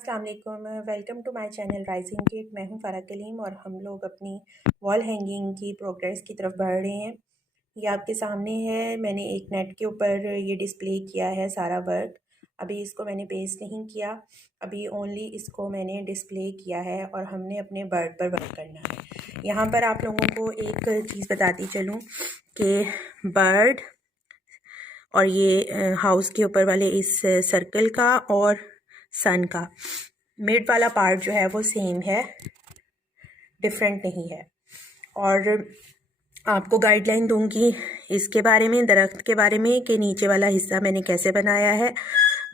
अस्सलाम वालेकुम, welcome to my channel rising kid. मैं हूं फ़ारा कलीम और हम लोग अपनी वॉल हैंगिंग की प्रोग्रेस की तरफ बढ़ रहे हैं। ये आपके सामने है। मैंने एक नेट के ऊपर ये डिस्प्ले किया है सारा वर्क। अभी इसको मैंने पेस्ट नहीं किया, अभी ओनली इसको मैंने डिस्प्ले किया है और हमने अपने बर्ड पर वर्क करना है। यहाँ पर आप लोगों को एक चीज़ बताती चलूँ कि बर्ड और ये हाउस के ऊपर वाले इस सर्कल का और सन का मिड वाला पार्ट जो है वो सेम है, डिफरेंट नहीं है। और आपको गाइडलाइन दूंगी इसके बारे में, दरख्त के बारे में, कि नीचे वाला हिस्सा मैंने कैसे बनाया है।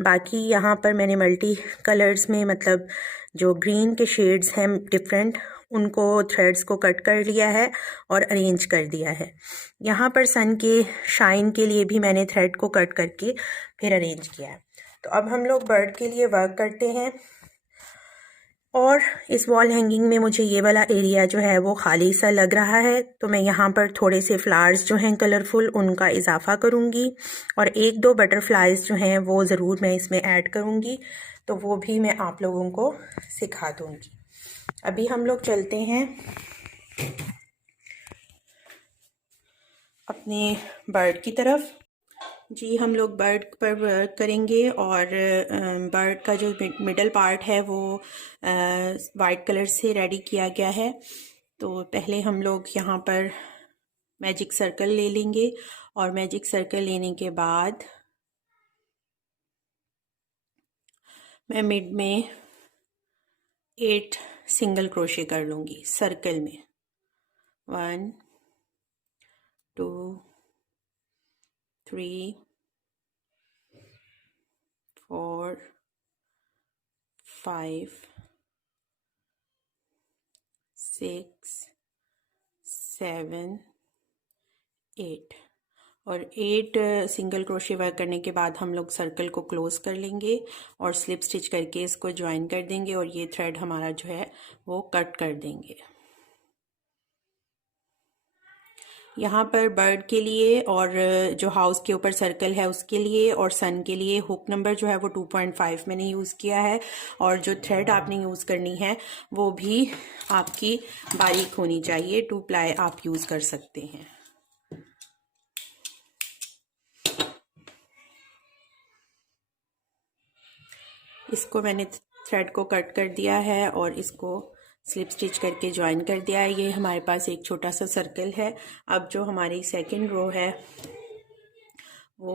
बाकी यहाँ पर मैंने मल्टी कलर्स में, मतलब जो ग्रीन के शेड्स हैं डिफरेंट, उनको थ्रेड्स को कट कर लिया है और अरेंज कर दिया है। यहाँ पर सन के शाइन के लिए भी मैंने थ्रेड को कट करके फिर अरेंज किया है। तो अब हम लोग बर्ड के लिए वर्क करते हैं। और इस वॉल हैंगिंग में मुझे ये वाला एरिया जो है वो खाली सा लग रहा है, तो मैं यहाँ पर थोड़े से फ्लावर्स जो हैं कलरफुल उनका इजाफा करूँगी और एक दो बटरफ्लाइज जो हैं वो ज़रूर मैं इसमें ऐड करूँगी, तो वो भी मैं आप लोगों को सिखा दूँगी। अभी हम लोग चलते हैं अपने बर्ड की तरफ। जी, हम लोग बर्ड पर वर्क करेंगे और बर्ड का जो मिडल पार्ट है वो वाइट कलर से रेडी किया गया है। तो पहले हम लोग यहाँ पर मैजिक सर्कल ले लेंगे और मैजिक सर्कल लेने के बाद मैं मिड में 8 सिंगल क्रोशे कर लूँगी सर्कल में। 1 2 3 4 5 6 7 8 और 8 सिंगल क्रोशे वर्क करने के बाद हम लोग सर्कल को क्लोज कर लेंगे और स्लिप स्टिच करके इसको ज्वाइन कर देंगे और ये थ्रेड हमारा जो है वो कट कर देंगे। यहाँ पर बर्ड के लिए और जो हाउस के ऊपर सर्कल है उसके लिए और सन के लिए हुक नंबर जो है वो 2.5 मैंने यूज़ किया है। और जो थ्रेड आपने यूज़ करनी है वो भी आपकी बारीक होनी चाहिए, 2 प्लाई आप यूज़ कर सकते हैं। इसको मैंने थ्रेड को कट कर दिया है और इसको स्लिप स्टिच करके ज्वाइन कर दिया है। ये हमारे पास एक छोटा सा सर्कल है। अब जो हमारी सेकंड रो है वो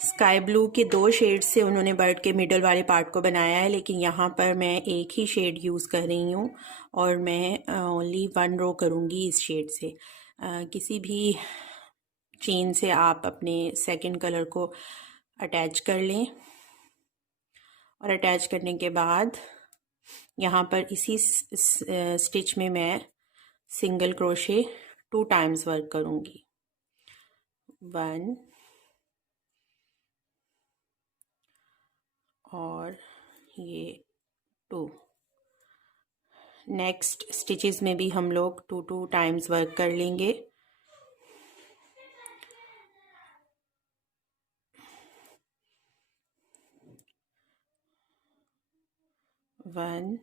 स्काई ब्लू के 2 शेड से उन्होंने बर्ड के मिडल वाले पार्ट को बनाया है, लेकिन यहाँ पर मैं एक ही शेड यूज़ कर रही हूँ और मैं ओनली 1 रो करूँगी इस शेड से। किसी भी चेन से आप अपने सेकंड कलर को अटैच कर लें और अटैच करने के बाद यहाँ पर इसी स्टिच में मैं सिंगल क्रोशे 2 टाइम्स वर्क करूँगी। 1 और ये 2। नेक्स्ट स्टिचेस में भी हम लोग 2 टाइम्स वर्क कर लेंगे। One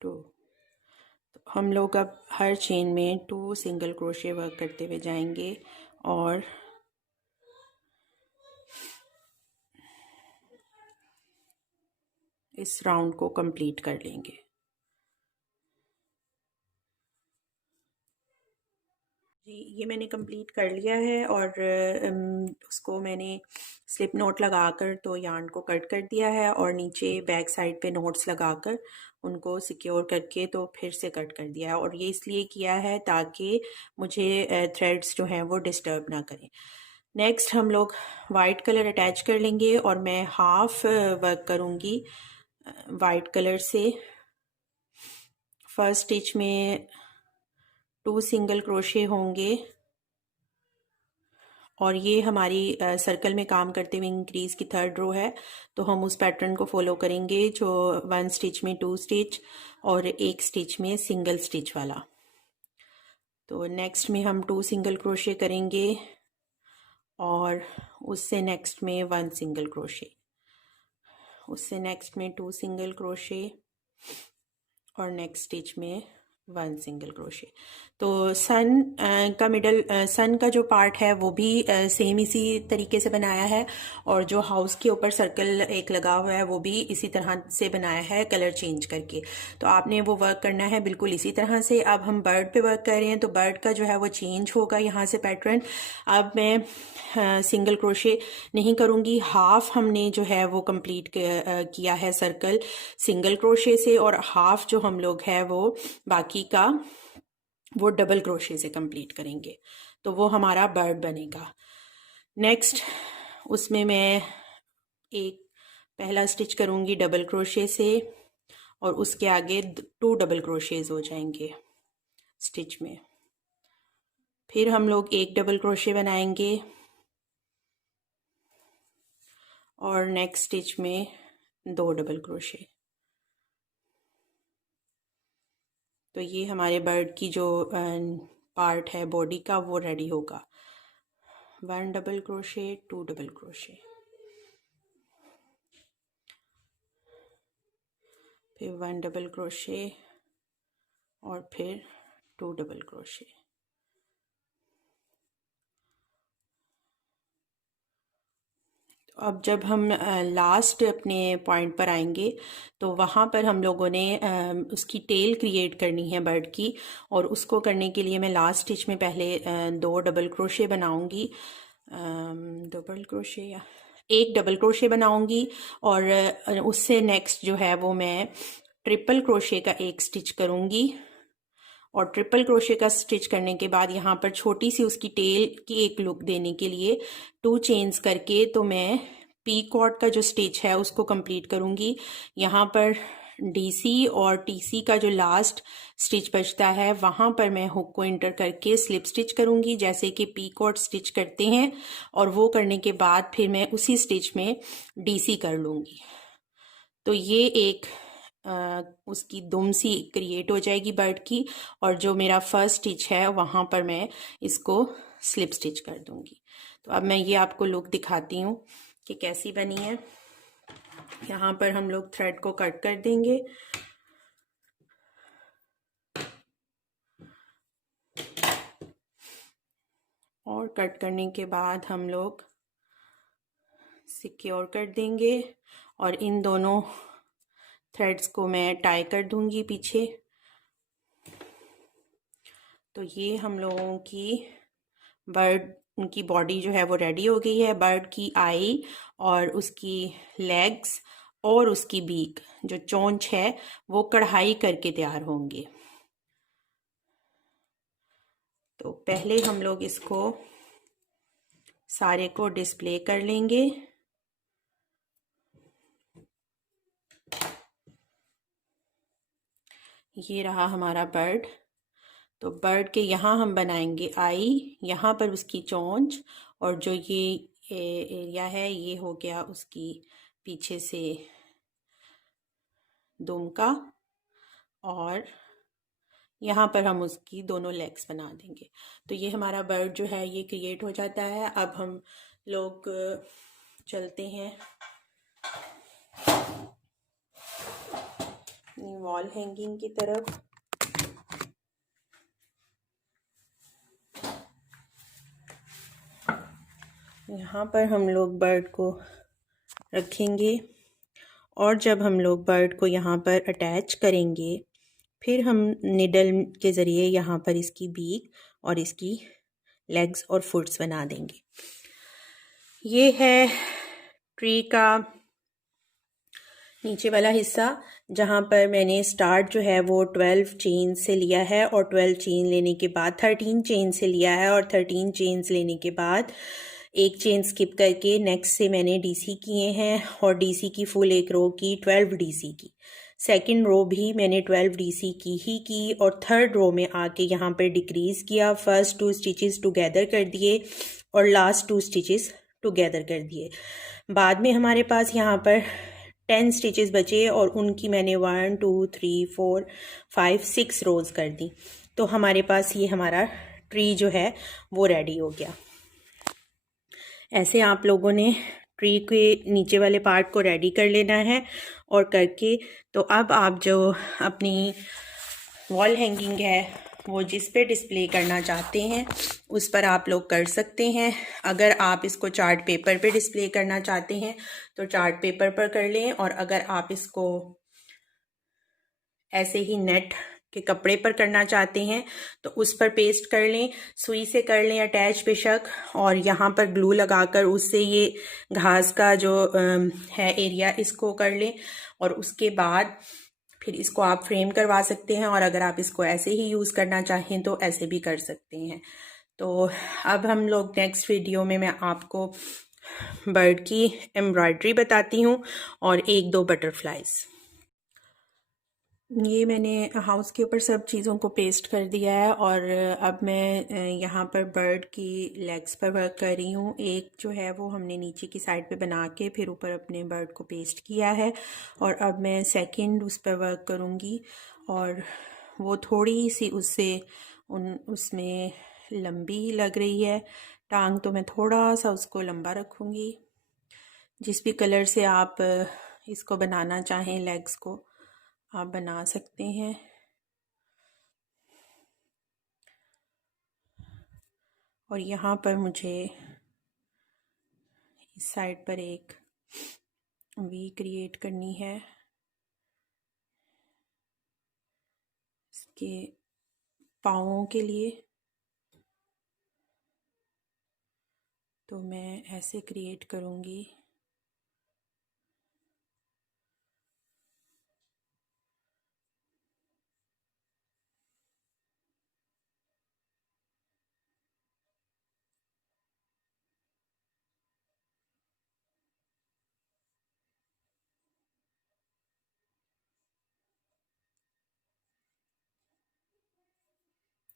two. हम लोग अब हर चेन में 2 सिंगल क्रोशे वर्क करते हुए जाएंगे और इस राउंड को कंप्लीट कर लेंगे। जी, ये मैंने कंप्लीट कर लिया है और उसको मैंने स्लिप नोट लगाकर तो यार्न को कट कर दिया है और नीचे बैक साइड पे नोट्स लगाकर उनको सिक्योर करके तो फिर से कट कर दिया है। और ये इसलिए किया है ताकि मुझे थ्रेड्स जो हैं वो डिस्टर्ब ना करें। नेक्स्ट हम लोग वाइट कलर अटैच कर लेंगे और मैं हाफ वर्क करूँगी वाइट कलर से। फर्स्ट स्टिच में 2 सिंगल क्रोशे होंगे और ये हमारी सर्कल में काम करते हुए इंक्रीज़ की थर्ड रो है। तो हम उस पैटर्न को फॉलो करेंगे जो 1 स्टिच में 2 स्टिच और 1 स्टिच में सिंगल स्टिच वाला। तो नेक्स्ट में हम 2 सिंगल क्रोशे करेंगे और उससे नेक्स्ट में 1 सिंगल क्रोशे, उससे नेक्स्ट में 2 सिंगल क्रोशे और नेक्स्ट स्टिच में 1 सिंगल क्रोशे। तो सन का मिडल सन का जो पार्ट है वो भी सेम इसी तरीके से बनाया है, और जो हाउस के ऊपर सर्कल एक लगा हुआ है वो भी इसी तरह से बनाया है, कलर चेंज करके। तो आपने वो वर्क करना है बिल्कुल इसी तरह से। अब हम बर्ड पे वर्क कर रहे हैं, तो बर्ड का जो है वो चेंज होगा यहाँ से पैटर्न। अब मैं सिंगल क्रोशे नहीं करूँगी, हाफ हमने जो है वो कंप्लीट किया है सर्कल सिंगल क्रोशे से, और हाफ जो हम लोग है वो बाकी का वो डबल क्रोशे से कंप्लीट करेंगे। तो वो हमारा बर्ड बनेगा। नेक्स्ट उसमें मैं एक पहला स्टिच करूँगी डबल क्रोशे से, और उसके आगे 2 डबल क्रोशेज हो जाएंगे स्टिच में। फिर हम लोग एक डबल क्रोशे बनाएंगे और नेक्स्ट स्टिच में 2 डबल क्रोशे। तो ये हमारे बर्ड की जो पार्ट है बॉडी का वो रेडी होगा। 1 डबल क्रोशे, 2 डबल क्रोशे, फिर 1 डबल क्रोशे और फिर 2 डबल क्रोशे। अब जब हम लास्ट अपने पॉइंट पर आएंगे तो वहाँ पर हम लोगों ने उसकी टेल क्रिएट करनी है बर्ड की, और उसको करने के लिए मैं लास्ट स्टिच में पहले 2 डबल क्रोशे बनाऊंगी, डबल क्रोशे या एक डबल क्रोशे बनाऊंगी, और उससे नेक्स्ट जो है वो मैं ट्रिपल क्रोशे का एक स्टिच करूँगी। और ट्रिपल क्रोशे का स्टिच करने के बाद यहाँ पर छोटी सी उसकी टेल की एक लुक देने के लिए 2 चेन्स करके तो मैं पी कॉर्ड का जो स्टिच है उसको कंप्लीट करूँगी। यहाँ पर डीसी और टीसी का जो लास्ट स्टिच बचता है वहाँ पर मैं हुक को इंटर करके स्लिप स्टिच करूँगी, जैसे कि पी कॉर्ड स्टिच करते हैं, और वो करने के बाद फिर मैं उसी स्टिच में डीसी कर लूँगी। तो ये एक उसकी दुम सी क्रिएट हो जाएगी बर्ड की, और जो मेरा फर्स्ट स्टिच है वहाँ पर मैं इसको स्लिप स्टिच कर दूँगी। तो अब मैं ये आपको लुक दिखाती हूँ कि कैसी बनी है। यहाँ पर हम लोग थ्रेड को कट कर देंगे, और कट करने के बाद हम लोग सिक्योर कर देंगे, और इन दोनों थ्रेड्स को मैं टाई कर दूंगी पीछे। तो ये हम लोगों की बर्ड उनकी बॉडी जो है वो रेडी हो गई है। बर्ड की आई और उसकी लेग्स और उसकी बीक जो चोंच है वो कढ़ाई करके तैयार होंगे। तो पहले हम लोग इसको सारे को डिस्प्ले कर लेंगे। ये रहा हमारा बर्ड। तो बर्ड के यहाँ हम बनाएंगे आई, यहाँ पर उसकी चोंच, और जो ये एरिया है ये हो गया उसकी पीछे से दुम का, और यहाँ पर हम उसकी दोनों लेग्स बना देंगे। तो ये हमारा बर्ड जो है ये क्रिएट हो जाता है। अब हम लोग चलते हैं वॉल हैंगिंग की तरफ। यहाँ पर हम लोग बर्ड को रखेंगे, और जब हम लोग बर्ड को यहाँ पर अटैच करेंगे फिर हम निडल के ज़रिए यहाँ पर इसकी बीक और इसकी लेग्स और फुट्स बना देंगे। ये है ट्री का नीचे वाला हिस्सा, जहाँ पर मैंने स्टार्ट जो है वो 12 चेन से लिया है, और 12 चेन लेने के बाद 13 चेन से लिया है, और 13 चेन्स लेने के बाद एक चेन स्किप करके नेक्स्ट से मैंने डीसी किए हैं, और डीसी की फुल एक रो की 12 डीसी की। सेकंड रो भी मैंने 12 डीसी की ही की, और थर्ड रो में आके यहाँ पर डिक्रीज़ किया, फर्स्ट 2 स्टिचेस टुगेदर कर दिए, और लास्ट 2 स्टिचेस टुगेदर कर दिए। बाद में हमारे पास यहाँ पर 10 स्टिचेस बचे और उनकी मैंने 1 2 3 4 5 6 रोज़ कर दी। तो हमारे पास ये हमारा ट्री जो है वो रेडी हो गया। ऐसे आप लोगों ने ट्री के नीचे वाले पार्ट को रेडी कर लेना है और करके तो अब आप जो अपनी वॉल हैंगिंग है वो जिस पे डिस्प्ले करना चाहते हैं उस पर आप लोग कर सकते हैं। अगर आप इसको चार्ट पेपर पे डिस्प्ले करना चाहते हैं तो चार्ट पेपर पर कर लें, और अगर आप इसको ऐसे ही नेट के कपड़े पर करना चाहते हैं तो उस पर पेस्ट कर लें, सुई से कर लें अटैच बेशक, और यहाँ पर ग्लू लगाकर उससे ये घास का जो है एरिया इसको कर लें, और उसके बाद फिर इसको आप फ्रेम करवा सकते हैं। और अगर आप इसको ऐसे ही यूज़ करना चाहें तो ऐसे भी कर सकते हैं। तो अब हम लोग नेक्स्ट वीडियो में मैं आपको बर्ड की एम्ब्रॉयडरी बताती हूँ और 1-2 बटरफ्लाइज। ये मैंने हाउस के ऊपर सब चीज़ों को पेस्ट कर दिया है और अब मैं यहाँ पर बर्ड की लेग्स पर वर्क कर रही हूँ। एक जो है वो हमने नीचे की साइड पे बना के फिर ऊपर अपने बर्ड को पेस्ट किया है, और अब मैं सेकंड उस पर वर्क करूँगी, और वो थोड़ी सी उसमें लंबी लग रही है टांग, तो मैं थोड़ा सा उसको लंबा रखूँगी। जिस भी कलर से आप इसको बनाना चाहें लेग्स को आप बना सकते हैं। और यहाँ पर मुझे इस साइड पर एक वी क्रिएट करनी है इसके पाँवों के लिए, तो मैं ऐसे क्रिएट करूँगी।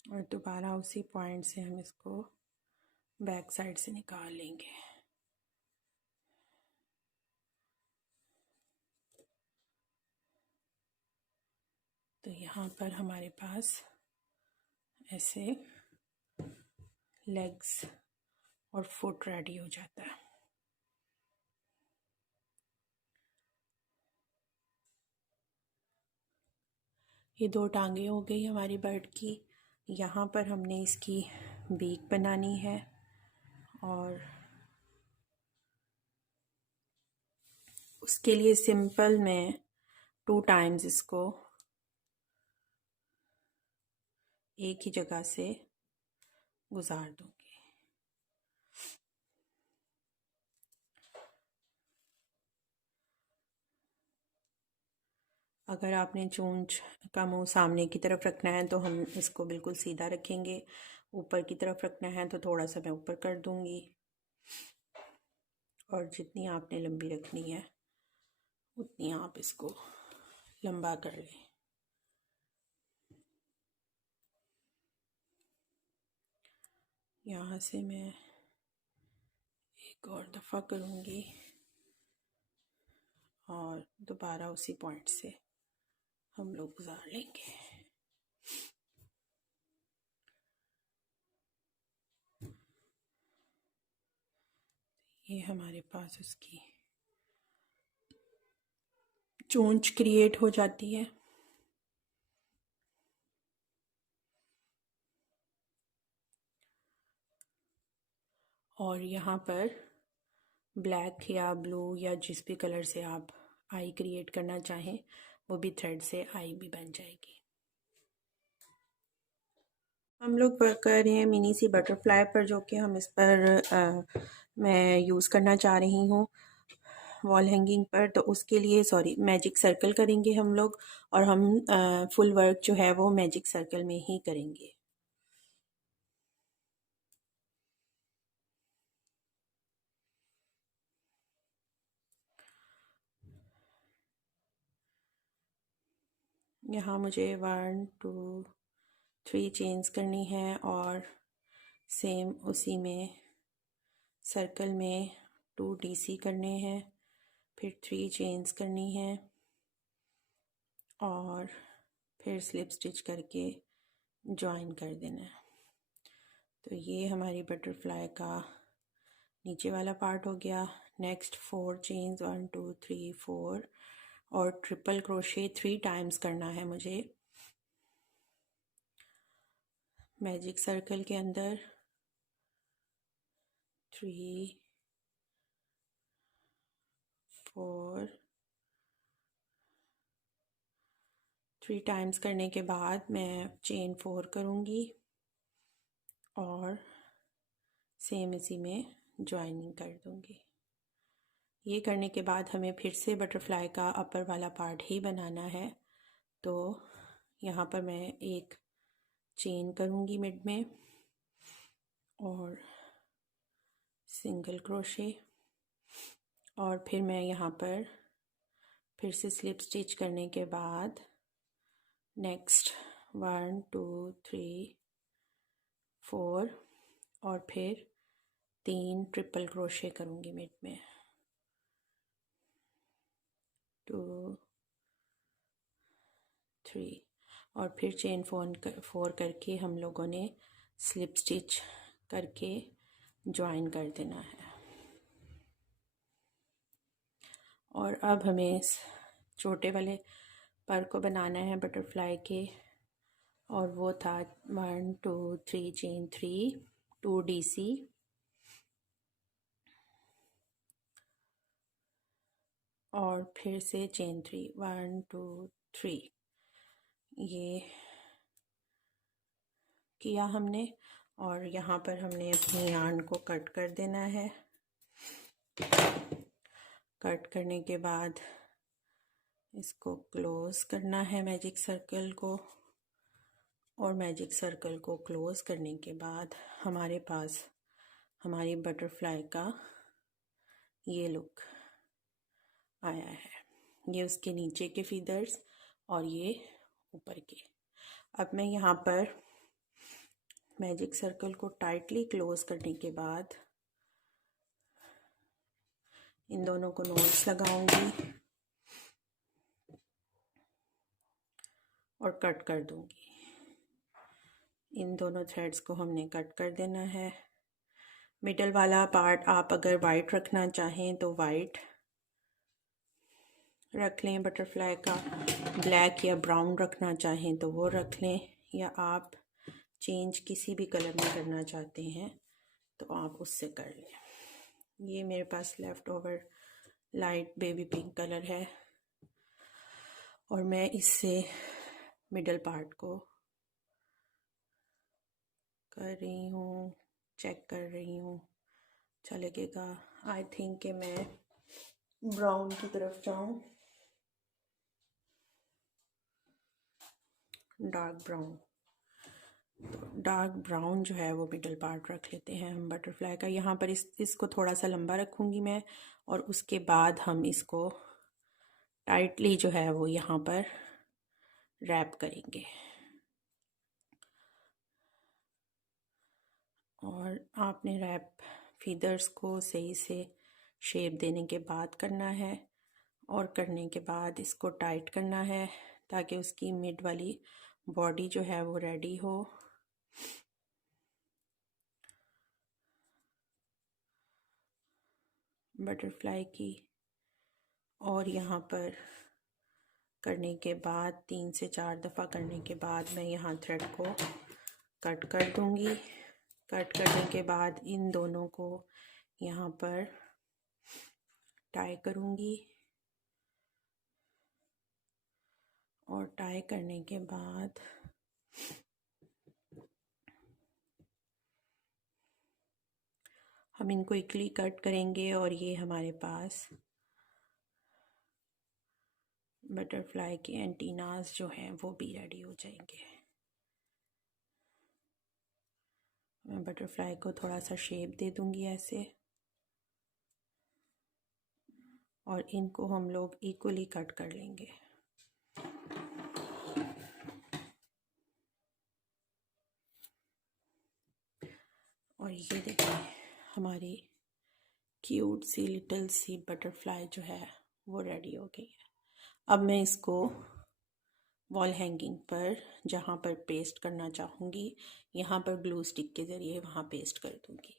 और दोबारा उसी पॉइंट से हम इसको बैक साइड से निकाल लेंगे। तो यहाँ पर हमारे पास ऐसे लेग्स और फुट रेडी हो जाता है। ये 2 टांगे हो गई हमारी बर्ड की। यहाँ पर हमने इसकी बीक बनानी है और उसके लिए सिंपल मैं 2 टाइम्स इसको एक ही जगह से गुजार दूंगी। अगर आपने चोंच का मुंह सामने की तरफ रखना है तो हम इसको बिल्कुल सीधा रखेंगे, ऊपर की तरफ रखना है तो थोड़ा सा मैं ऊपर कर दूंगी, और जितनी आपने लंबी रखनी है उतनी आप इसको लंबा कर लें। यहाँ से मैं एक और दफ़ा करूँगी और दोबारा उसी पॉइंट से हम लोग गुजार लेंगे। ये हमारे पास उसकी चोंच क्रिएट हो जाती है। और यहाँ पर ब्लैक या ब्लू या जिस भी कलर से आप आई क्रिएट करना चाहें वो भी थ्रेड से आई भी बन जाएगी। हम लोग वर्क कर रहे हैं मिनी सी बटरफ्लाई पर, जो कि हम इस पर मैं यूज़ करना चाह रही हूँ वॉल हैंगिंग पर। तो उसके लिए मैजिक सर्कल करेंगे हम लोग, और हम फुल वर्क जो है वो मैजिक सर्कल में ही करेंगे। यहाँ मुझे 1 2 3 चेन्स करनी है और सेम उसी में सर्कल में 2 डीसी करने हैं, फिर 3 चेन्स करनी है और फिर स्लिप स्टिच करके जॉइन कर देना है। तो ये हमारी बटरफ्लाई का नीचे वाला पार्ट हो गया। नेक्स्ट 4 चेन्स 1 2 3 4 और ट्रिपल क्रोशे 3 टाइम्स करना है मुझे मैजिक सर्कल के अंदर। 3 4 3 टाइम्स करने के बाद मैं चेन 4 करूँगी और सेम इसी में ज्वाइनिंग कर दूँगी। ये करने के बाद हमें फिर से बटरफ्लाई का अपर वाला पार्ट ही बनाना है। तो यहाँ पर मैं एक चेन करूँगी मिड में और सिंगल क्रोशे और फिर मैं यहाँ पर फिर से स्लिप स्टिच करने के बाद नेक्स्ट 1 2 3 4 और फिर 3 ट्रिपल क्रोशे करूँगी मिड में 2 3 और फिर चेन 4 करके हम लोगों ने स्लिप स्टिच करके ज्वाइन कर देना है। और अब हमें छोटे वाले पर को बनाना है बटरफ्लाई के और वो था 1 2 3 चेन 3 2 डीसी और फिर से चेन 3 1 2 3 ये किया हमने। और यहाँ पर हमने अपनी यार्न को कट कर देना है। कट करने के बाद इसको क्लोज करना है मैजिक सर्कल को और मैजिक सर्कल को क्लोज करने के बाद हमारे पास हमारी बटरफ्लाई का ये लुक आया है। ये उसके नीचे के फीदर्स और ये ऊपर के। अब मैं यहाँ पर मैजिक सर्कल को टाइटली क्लोज करने के बाद इन दोनों को नॉट्स लगाऊंगी और कट कर दूंगी। इन दोनों थ्रेड्स को हमने कट कर देना है। मिडल वाला पार्ट आप अगर वाइट रखना चाहें तो वाइट रख लें बटरफ्लाई का, ब्लैक या ब्राउन रखना चाहें तो वो रख लें, या आप चेंज किसी भी कलर में करना चाहते हैं तो आप उससे कर लें। ये मेरे पास left over light baby pink colour है और मैं इससे मिडल पार्ट को कर रही हूँ, चेक कर रही हूँ। अच्छा लगेगा। आई थिंक कि मैं ब्राउन की तरफ जाऊँ, डार्क ब्राउन। तो डार्क ब्राउन जो है वो मिडल पार्ट रख लेते हैं हम बटरफ्लाई का। यहाँ पर इसको थोड़ा सा लंबा रखूँगी मैं और उसके बाद हम इसको टाइटली जो है वो यहाँ पर रैप करेंगे। और आपने रैप फीदर्स को सही से शेप देने के बाद करना है और करने के बाद इसको टाइट करना है ताकि उसकी मिड वाली बॉडी जो है वो रेडी हो। बटरफ्लाई की और यहाँ पर करने के बाद 3 से 4 दफ़ा करने के बाद मैं यहाँ थ्रेड को कट कर दूँगी। कट करने के बाद इन दोनों को यहाँ पर टाई करूँगी और टाई करने के बाद हम इनको इक्वली कट करेंगे और ये हमारे पास बटरफ्लाई के एंटीनास जो हैं वो भी रेडी हो जाएंगे। मैं बटरफ्लाई को थोड़ा सा शेप दे दूँगी ऐसे और इनको हम लोग इक्वली कट कर लेंगे। और ये देखिए हमारी क्यूट सी लिटिल सी बटरफ्लाई जो है वो रेडी हो गई है। अब मैं इसको वॉल हैंगिंग पर जहाँ पर पेस्ट करना चाहूँगी यहाँ पर ग्लू स्टिक के ज़रिए वहाँ पेस्ट कर दूँगी।